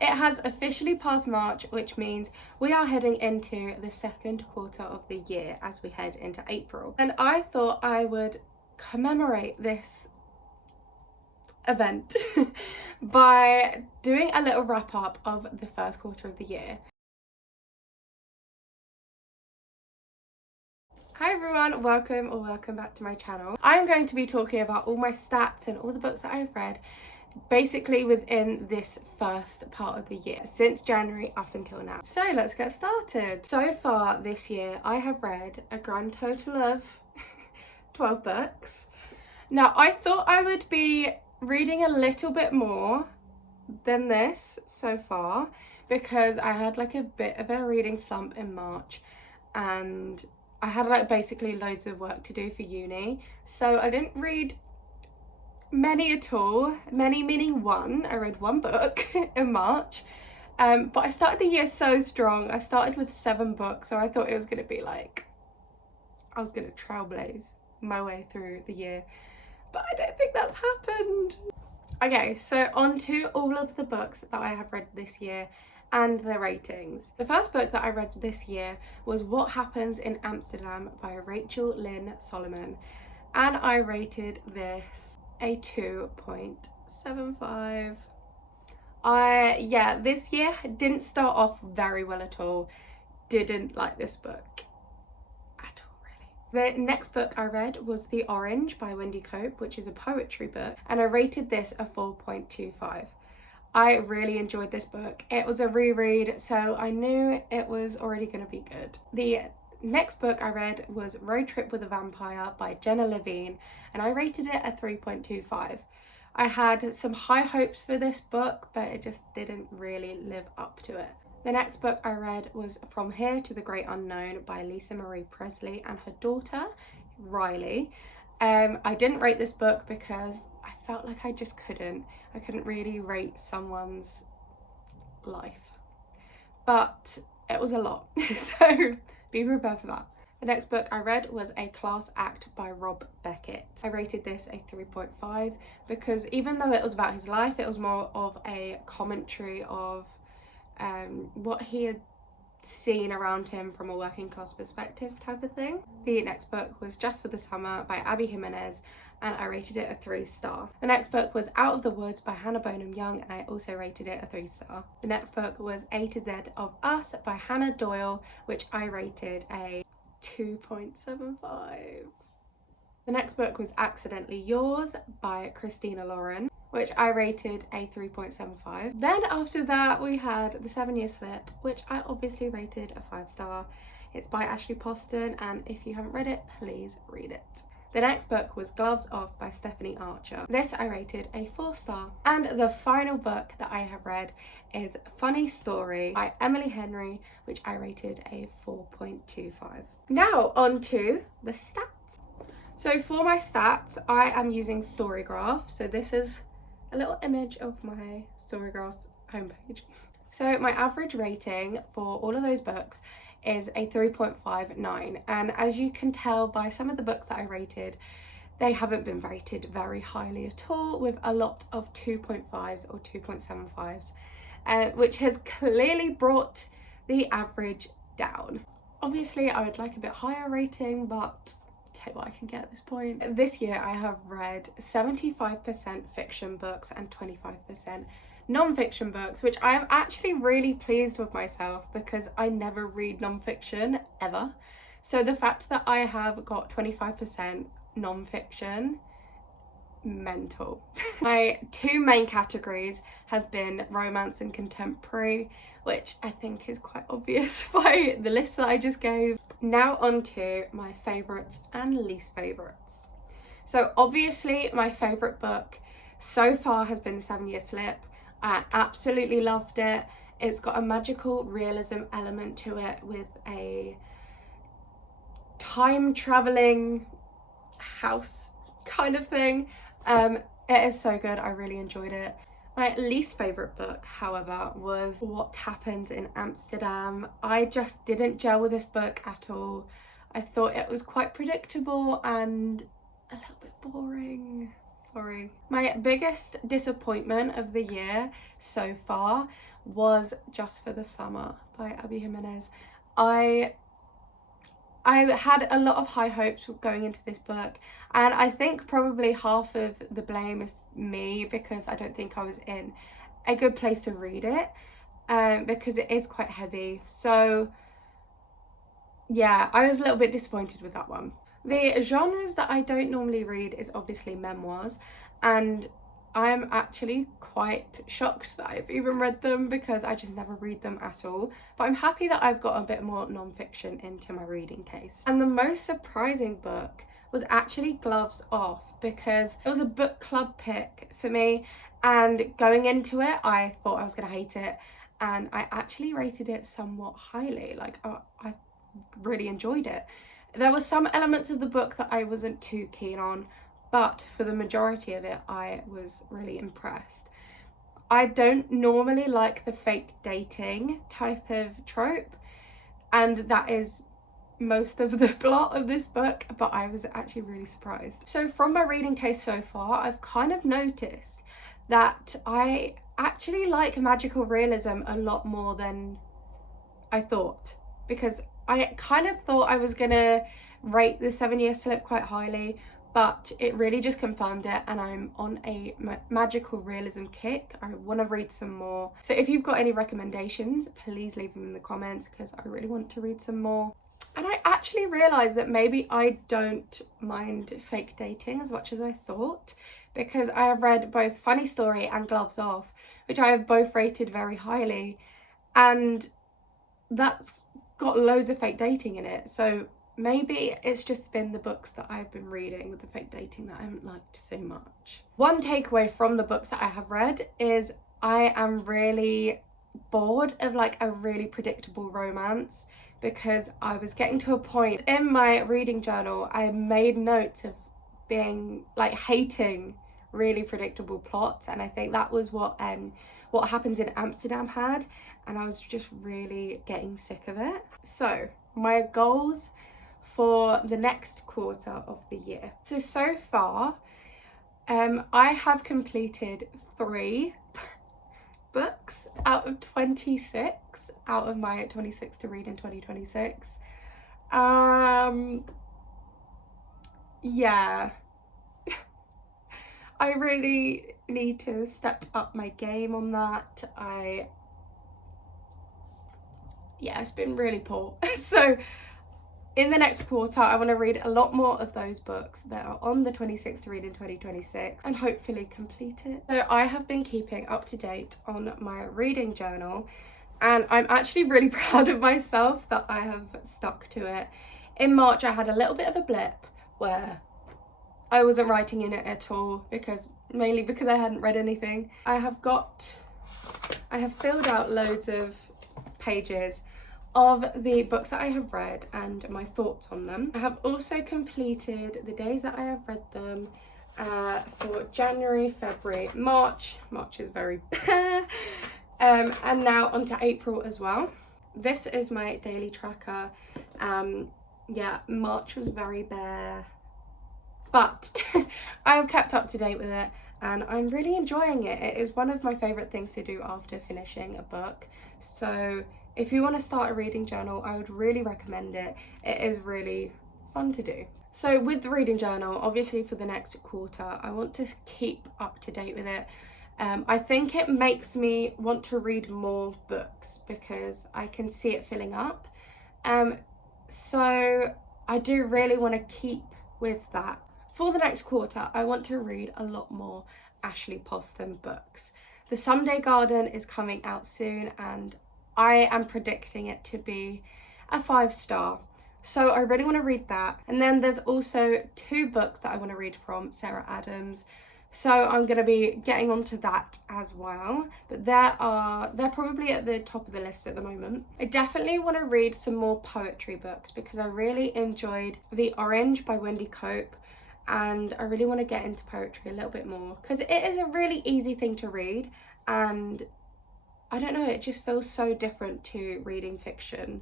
It has officially passed March, which means we are heading into the second quarter of the year as we head into April. And I thought I would commemorate this event by doing a little wrap up of the first quarter of the year. Hi everyone, welcome back to my channel. I am going to be talking about all my stats and all the books that I've read basically within this first part of the year, since January up until now. So let's get started. So far this year I have read a grand total of 12 books. Now I thought I would be reading a little bit more than this so far because I had like a bit of a reading slump in March and I had like basically loads of work to do for uni, so I didn't read many at all. Many meaning one. I read one book in March, but I started the year so strong. I started with 7 books, so I thought it was going to be like I was going to trailblaze my way through the year, but I don't think that's happened. Okay, so on to all of the books that I have read this year and the ratings. The first book that I read this year was What Happens in Amsterdam by Rachel Lynn Solomon, and I rated this a 2.75. This year didn't start off very well at all. Didn't like this book at all, really. The next book I read was The Orange by Wendy Cope, which is a poetry book, and I rated this a 4.25. I really enjoyed this book. It was a reread, so I knew it was already going to be good. The next book I read was Road Trip with a Vampire by Jenna Levine, and I rated it a 3.25. I had some high hopes for this book, but it just didn't really live up to it. The next book I read was From Here to the Great Unknown by Lisa Marie Presley and her daughter, Riley. I didn't rate this book because I felt like I just couldn't. I couldn't really rate someone's life. But it was a lot, so be prepared for that. The next book I read was A Class Act by Rob Beckett. I rated this a 3.5 because even though it was about his life, it was more of a commentary of what he had seen around him from a working class perspective type of thing. The next book was Just for the Summer by Abby Jimenez, and I rated it a 3-star. The next book was Out of the Woods by Hannah Bonham Young, and I also rated it a 3-star. The next book was A to Z of Us by Hannah Doyle, which I rated a 2.75. The next book was Accidentally Yours by Christina Lauren, which I rated a 3.75. Then after that we had The 7-Year Slip, which I obviously rated a 5-star. It's by Ashley Poston, and if you haven't read it, please read it. The next book was Gloves Off by Stephanie Archer. This I rated a 4-star. And the final book that I have read is Funny Story by Emily Henry, which I rated a 4.25. Now on to the stats. So for my stats, I am using Storygraph. So this is a little image of my Storygraph homepage. So my average rating for all of those books is a 3.59, and as you can tell by some of the books that I rated, they haven't been rated very highly at all, with a lot of 2.5s or 2.75s, which has clearly brought the average down. Obviously I would like a bit higher rating, but take what I can get at this point. This year I have read 75% fiction books and 25% non-fiction books, which I am actually really pleased with myself because I never read non-fiction ever. So the fact that I have got 25% non-fiction, mental. My 2 main categories have been romance and contemporary, which I think is quite obvious by the list that I just gave. Now on to my favourites and least favourites. So obviously my favourite book so far has been The 7-Year Slip. I absolutely loved it. It's got a magical realism element to it with a time traveling house kind of thing. It is so good. I really enjoyed it. My least favourite book, however, was What Happens in Amsterdam. I just didn't gel with this book at all. I thought it was quite predictable and a little bit boring. Sorry. My biggest disappointment of the year so far was Just for the Summer by Abby Jimenez. I had a lot of high hopes going into this book, and I think probably half of the blame is me, because I don't think I was in a good place to read it, because it is quite heavy. So yeah, I was a little bit disappointed with that one. The genres that I don't normally read is obviously memoirs, and I am actually quite shocked that I've even read them, because I just never read them at all. But I'm happy that I've got a bit more non-fiction into my reading case. And the most surprising book was actually Gloves Off, because it was a book club pick for me, and going into it I thought I was going to hate it, and I actually rated it somewhat highly. Like, I really enjoyed it. There were some elements of the book that I wasn't too keen on, but for the majority of it I was really impressed. I don't normally like the fake dating type of trope, and that is most of the plot of this book, but I was actually really surprised. So from my reading case so far, I've kind of noticed that I actually like magical realism a lot more than I thought, because I kind of thought I was gonna rate the 7 Year Slip quite highly, but it really just confirmed it, and I'm on a magical realism kick. I want to read some more. So if you've got any recommendations, please leave them in the comments, because I really want to read some more. And I actually realised that maybe I don't mind fake dating as much as I thought, because I have read both Funny Story and Gloves Off, which I have both rated very highly, and that's got loads of fake dating in it. So maybe it's just been the books that I've been reading with the fake dating that I haven't liked so much. One takeaway from the books that I have read is I am really bored of like a really predictable romance, because I was getting to a point in my reading journal, I made notes of being like hating really predictable plots, and I think that was what Happens in Amsterdam had, and I was just really getting sick of it. So my goals for the next quarter of the year. So far, I have completed 3 books out of 26, out of my 26 to read in 2026. Yeah. I really need to step up my game on that. It's been really poor. So in the next quarter, I want to read a lot more of those books that are on the 26 to read in 2026, and hopefully complete it. So I have been keeping up to date on my reading journal, and I'm actually really proud of myself that I have stuck to it. In March, I had a little bit of a blip where I wasn't writing in it at all, mainly because I hadn't read anything. I have filled out loads of pages of the books that I have read and my thoughts on them. I have also completed the days that I have read them for January, February, March. March is very bare. And now onto April as well. This is my daily tracker. March was very bare, but I have kept up to date with it, and I'm really enjoying it. It is one of my favourite things to do after finishing a book. So if you want to start a reading journal, I would really recommend it. It is really fun to do. So with the reading journal, obviously for the next quarter, I want to keep up to date with it. I think it makes me want to read more books because I can see it filling up. So I do really want to keep with that. For the next quarter, I want to read a lot more Ashley Postham books. The Someday Garden is coming out soon, and I am predicting it to be a 5-star. So I really want to read that. And then there's also 2 books that I want to read from Sarah Adams. So I'm going to be getting onto that as well. But they're probably at the top of the list at the moment. I definitely want to read some more poetry books because I really enjoyed The Orange by Wendy Cope. And I really want to get into poetry a little bit more because it is a really easy thing to read, and I don't know, it just feels so different to reading fiction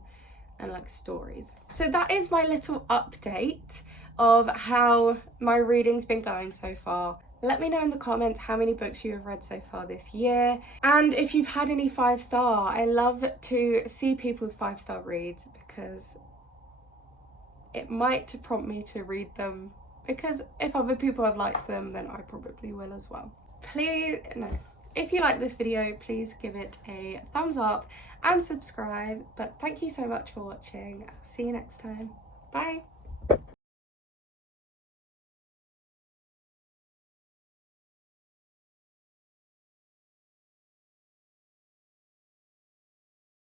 and like stories. So that is my little update of how my reading's been going so far. Let me know in the comments how many books you have read so far this year, and if you've had any 5-star. I love to see people's 5-star reads because it might prompt me to read them, because if other people have liked them, then I probably will as well. If you like this video, please give it a thumbs up and subscribe. But thank you so much for watching. I'll see you next time. Bye.